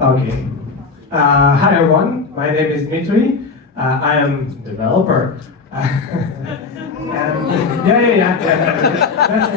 Okay. Hi everyone, my name is Dmitrii. I am developer. And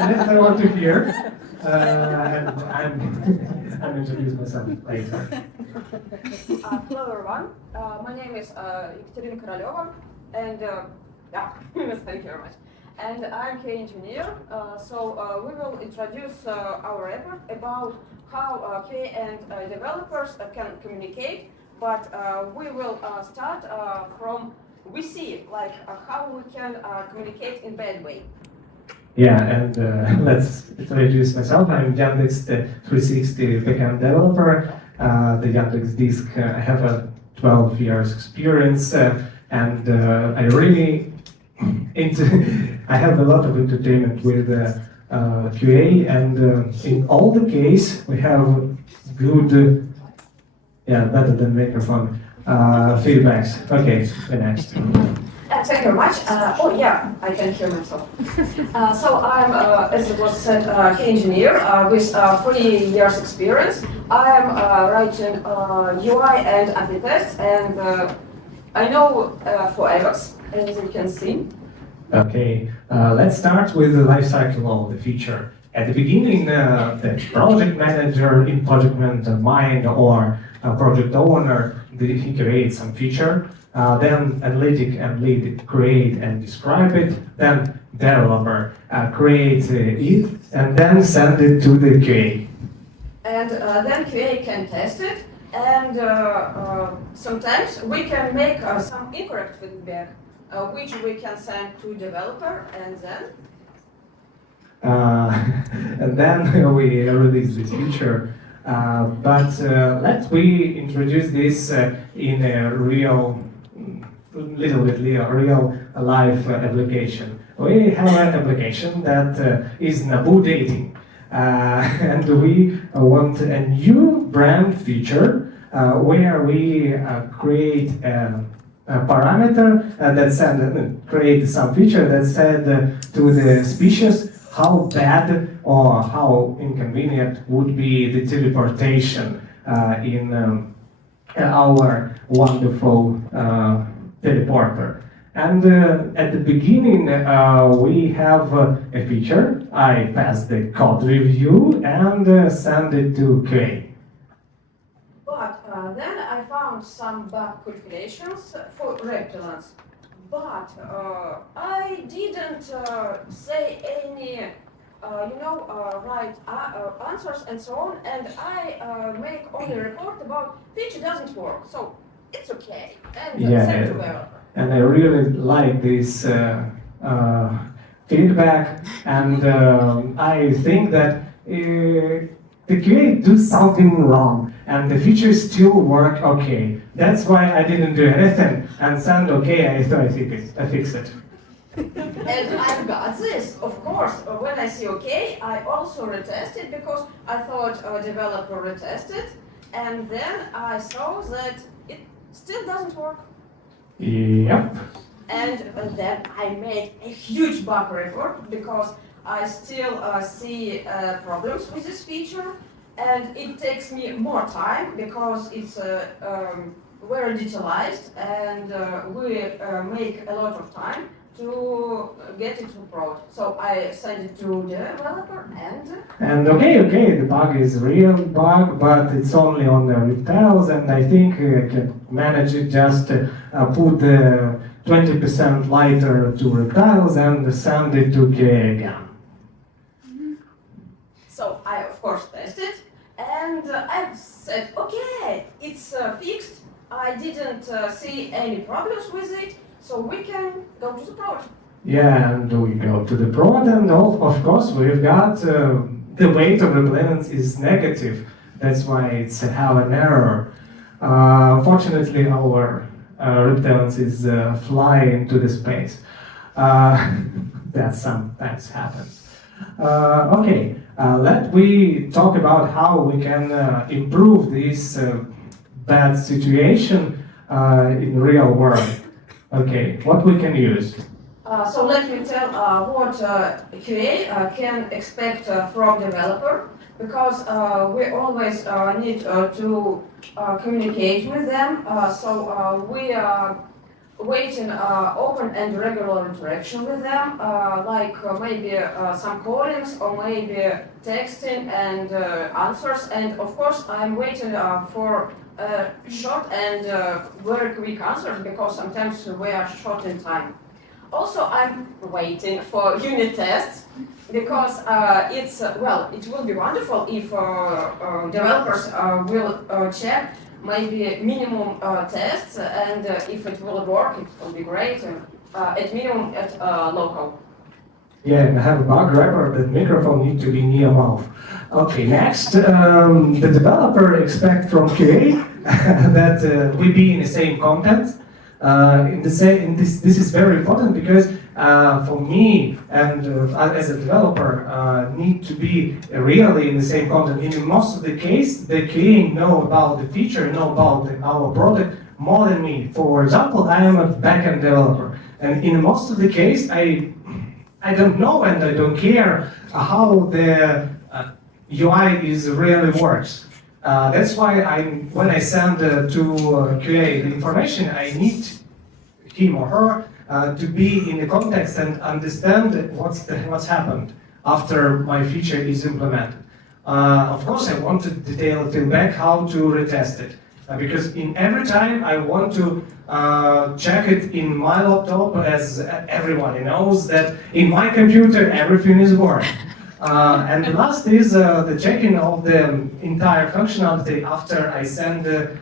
that's what I want to hear. And I'm introduce myself later. Hello everyone, my name is Ekaterina Koroleva, and thank you very much. And I'm QA engineer, so we will introduce our report about how QA and developers can communicate, but we will start from we see like how we can communicate in bad way. Yeah, and let's introduce myself. I'm Yandex 360 backend developer. The Yandex disk, I have a 12 years experience, and I really I have a lot of entertainment with QA, and in all the case we have good, better than microphone feedbacks. Okay, the next. Thank you very much. I can hear myself. So I'm, as it was said, QA engineer with 3 years experience. I am writing UI and API tests, and I know for Avax, as you can see. Okay, let's start with the life cycle of the feature. At the beginning, the project manager in project manager mind or project owner, he creates some feature. Then analytic and lead create and describe it. Then developer create it and then send it to the QA. And then QA can test it. And sometimes we can make some incorrect feedback, which we can send to developer, and then we release this feature. But let's we introduce this in a real life application. We have an application that is Nabu dating, and we want a new brand feature where we create a parameter that create some feature that said to the species how bad or how inconvenient would be the teleportation in our wonderful teleporter. And at the beginning, we have a feature. I pass the code review and send it to QA. But then I found some bug calculations for reptilians. But I didn't say any, right answers and so on, and I make only a report about feature doesn't work. So it's okay, and send to developer. And I really like this feedback, and I think that the QA do something wrong, and the features still work okay. That's why I didn't do anything and send okay. I thought I fix it. And I've got this, of course. When I see okay, I also retest it because I thought a developer retested, and then I saw that it still doesn't work. Yep. And then I made a huge bug report because I still see problems with this feature, and it takes me more time because it's very detailed, and we make a lot of time to get it to prod. So I send it to the developer and okay, the bug is real bug, but it's only on the reptiles, and I think I can manage it. Just put the 20% lighter to reptiles and send it to QA again. So I of course tested, and I've said okay, it's fixed. I didn't see any problems with it. So we can go to the prod. Yeah, and we go to the prod, and of course we've got the weight of repellents is negative. That's why it's have an error. Fortunately, our repellents is fly into the space. That sometimes happens. Okay, let we talk about how we can improve this bad situation in real world. Okay, what we can use? So let me tell what QA can expect from developer, because we always need to communicate with them. So we are waiting open and regular interaction with them, like maybe some callings or maybe texting and answers. And of course, I'm waiting for short and very quick answers, because sometimes we are short in time. Also, I'm waiting for unit tests, because it will be wonderful if developers will check maybe minimum tests, and if it will work, it will be great, at minimum at local. Yeah, and I have a bug grabber, that microphone needs to be near mouth. Okay, next, the developer expect from QA that we be in the same content. This is very important, because for me and as a developer need to be really in the same content. In most of the case, the QA know about the feature, know about our product more than me. For example, I am a backend developer, and in most of the case, I don't know and I don't care how the UI is really works. That's why when I send to QA the information, I need him or her to be in the context and understand what's happened after my feature is implemented. Of course, I want to detailed feedback how to retest it, because in every time I want to check it in my laptop, as everybody knows that in my computer everything is working. And the last is the checking of the entire functionality after I send the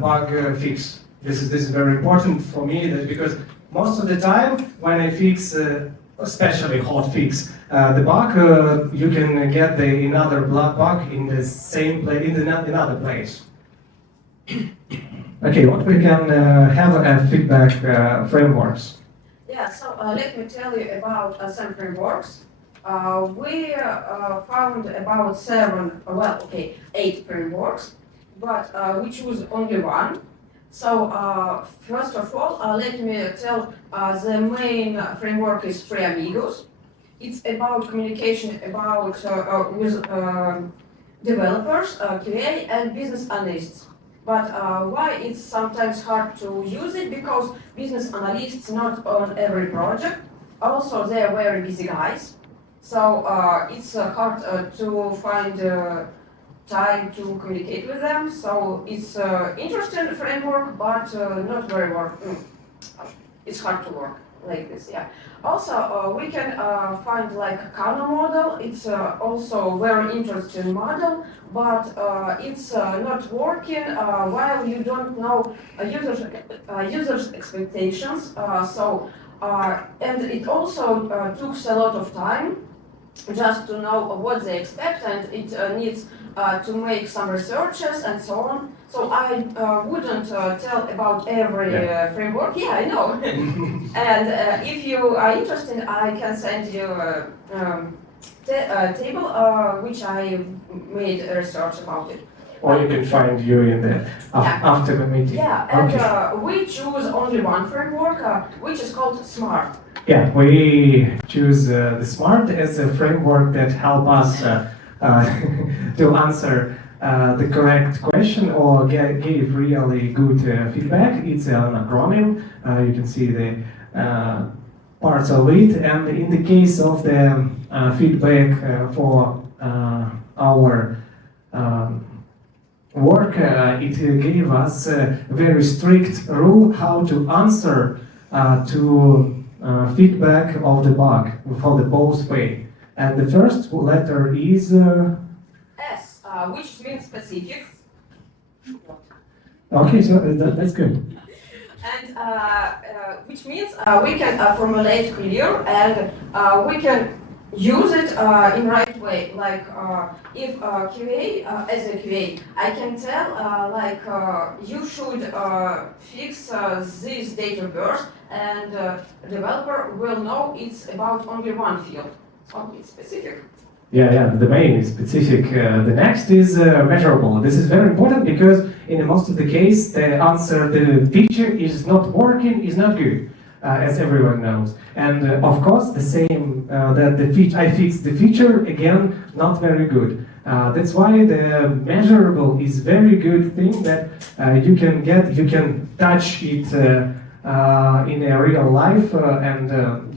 bug fix. This is very important for me, because most of the time when I fix, especially hot fix, the bug, you can get another bug in the same place, in another place. Okay, what we can have feedback frameworks. Yeah, so let me tell you about some frameworks. We found about 8 frameworks, but we choose only one. So first of all, let me tell the main framework is Free Amigos. It's about communication with developers, QA, and business analysts. But why it's sometimes hard to use it? Because business analysts not on every project. Also, they are very busy guys. So it's hard to find time to communicate with them. So it's interesting framework, but not very work. It's hard to work like this. Yeah. Also, we can find like a Kano model. It's also very interesting model, but it's not working while you don't know users' expectations. And it also took a lot of time just to know what they expect, and it needs to make some researches and so on. So I wouldn't tell about every framework. Yeah, I know. And if you are interested, I can send you a table which I made research about it. Or you can find you in the after the meeting. Yeah, and we choose only one framework, which is called SMART. Yeah, we choose the SMART as a framework that help us to answer the correct question or give really good feedback. It's an acronym. You can see the parts of it. And in the case of the feedback for our work, it gave us a very strict rule how to answer to feedback of the bug for the both way. And the first letter is S, which means specific. Okay, so that's good. And which means we can formulate clear, and we can use it in right way. Like if QA, as a QA, I can tell you should fix this date of birth, and developer will know it's about only one field. So it's specific. Yeah, the main is specific. The next is measurable. This is very important because in most of the case, the answer, the feature is not working, is not good. as everyone knows. And of course, the same that I fixed the feature again, not very good. That's why the measurable is very good thing that you can touch it in a real life, and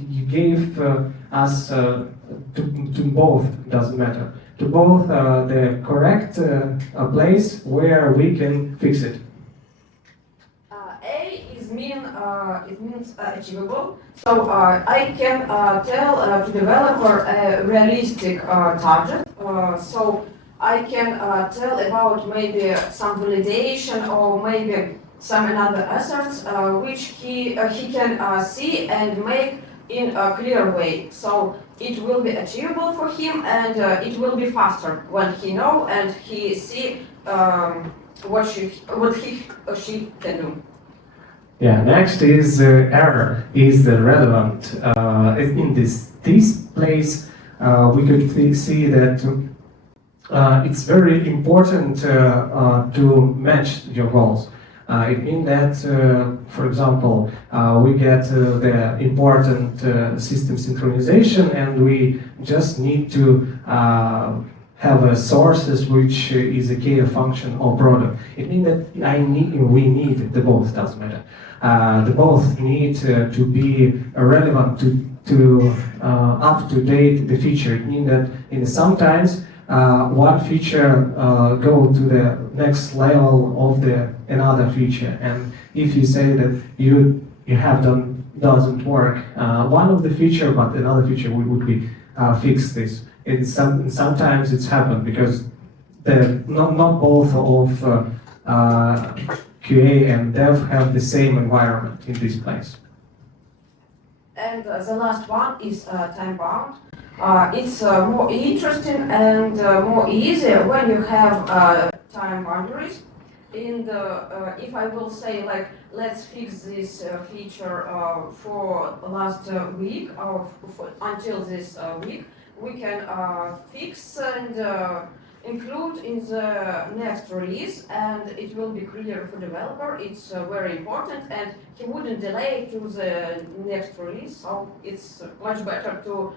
you gave us to both, doesn't matter, to both the correct place where we can fix it. It means achievable. So I can tell to developer a realistic target. So I can tell about maybe some validation or maybe some another assets which he can see and make in a clear way. So it will be achievable for him, and it will be faster when he know and he see what he or she can do. Yeah, next is error is relevant. In this place, we could see that it's very important to match your goals. It means that, for example, we get the important system synchronization, and we just need to have sources which is a key function or product. It means that we need the both, doesn't matter. The both need to be relevant to up to date the feature. It means that sometimes one feature go to the next level of the another feature, and if you say that you have done doesn't work one of the feature, but another feature would be fix this. Sometimes it's happened because not both of QA and dev have the same environment in this place. And the last one is time bound. It's more interesting and more easy when you have time boundaries. If I will say like, let's fix this feature for last week or until this week, we can fix and include in the next release, and it will be clear for developer. It's very important, and he wouldn't delay to the next release, so it's much better to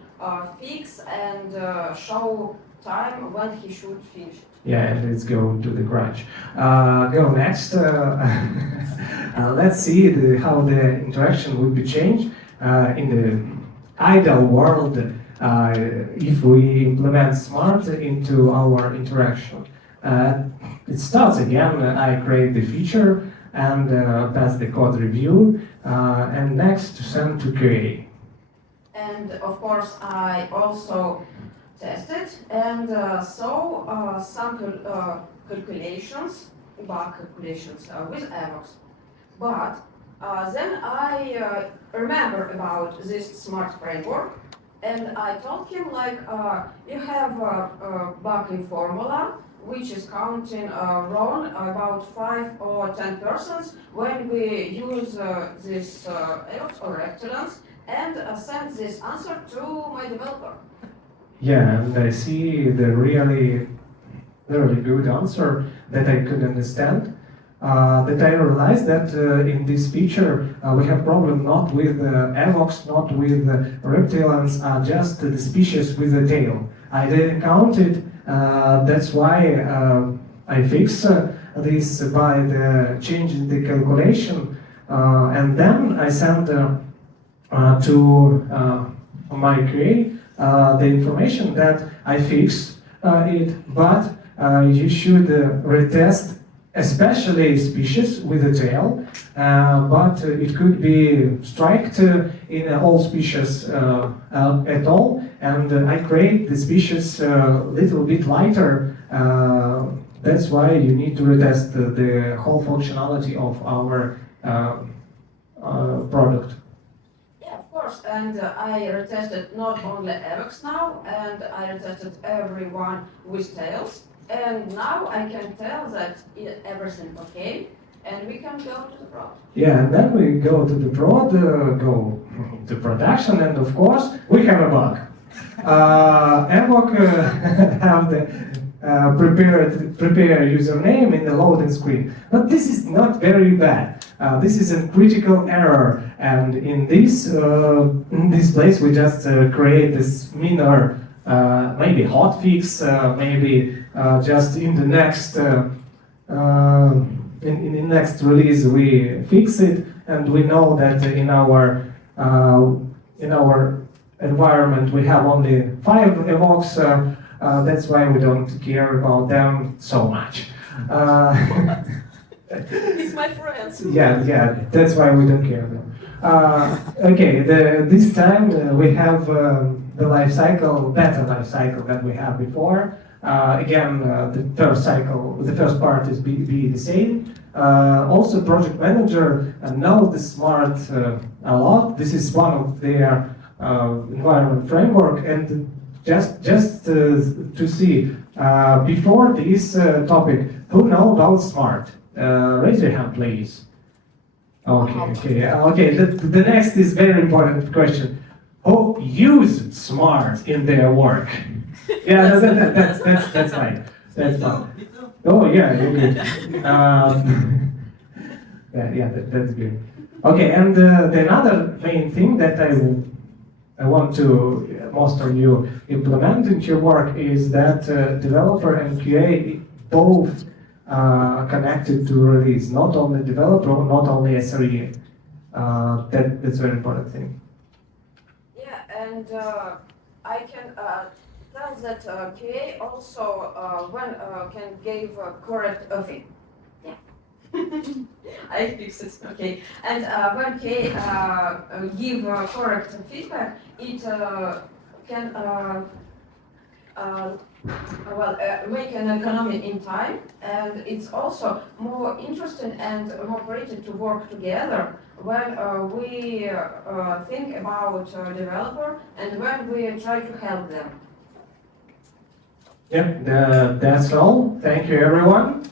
fix and show time when he should finish it. Yeah, and let's go to the garage. Go next. Let's see how the interaction will be changed in the ideal world. If we implement smart into our interaction. It starts again, I create the feature and pass the code review, and next send to QA. And of course I also test it and saw some calculations, bug calculations with Avox. But then I remember about this smart framework. And I told him like, you have a bucking formula which is counting wrong about 5 or 10% when we use this errors or excellence, and send this answer to my developer. Yeah, and I see the really good answer that I could understand. That I realized that in this feature we have problem not with Avox, not with reptilians, just the species with the tail. I didn't count it, that's why I fixed this by the changing the calculation, and then I sent to my QA the information that I fixed it, but you should retest especially species with a tail, but it could be striked in all species at all, and I create the species a little bit lighter. That's why you need to retest the whole functionality of our product. Yeah, of course, and I retested not only Avox now, and I retested everyone with tails. And now I can tell that everything okay, and we can go to the prod. Yeah, and then we go to the prod, go to production, and of course we have a bug. Avoc have the prepare username in the loading screen, but this is not very bad. This is a critical error, and in this place we just create this minor, maybe hotfix, maybe just in the next in the next release we fix it, and we know that in our environment we have only 5 evokes. That's why we don't care about them so much. It's my friends. Yeah, that's why we don't care them. Okay, this time we have the life cycle, better life cycle than we had before. Again, the first part is be the same. Also, project manager know the smart a lot. This is one of their environment framework, and just to see before this topic, who know about smart? Raise your hand, please. Okay. The next is very important question. Who use smart in their work? Yeah, that's fine. That's fine. Oh yeah, you're good. That's good. Okay, and the another main thing that I want to most of you implement into your work is that developer and QA both connected to release, not only developer, not only SRE. That's a very important thing. Yeah, and I can tell that QA also can give correct feedback. Yeah. I fixed it. Okay. And when QA give correct feedback, it can make an economy in time, and it's also more interesting and more creative to work together when we think about developer and when we try to help them. Yep, that's all. Thank you, everyone.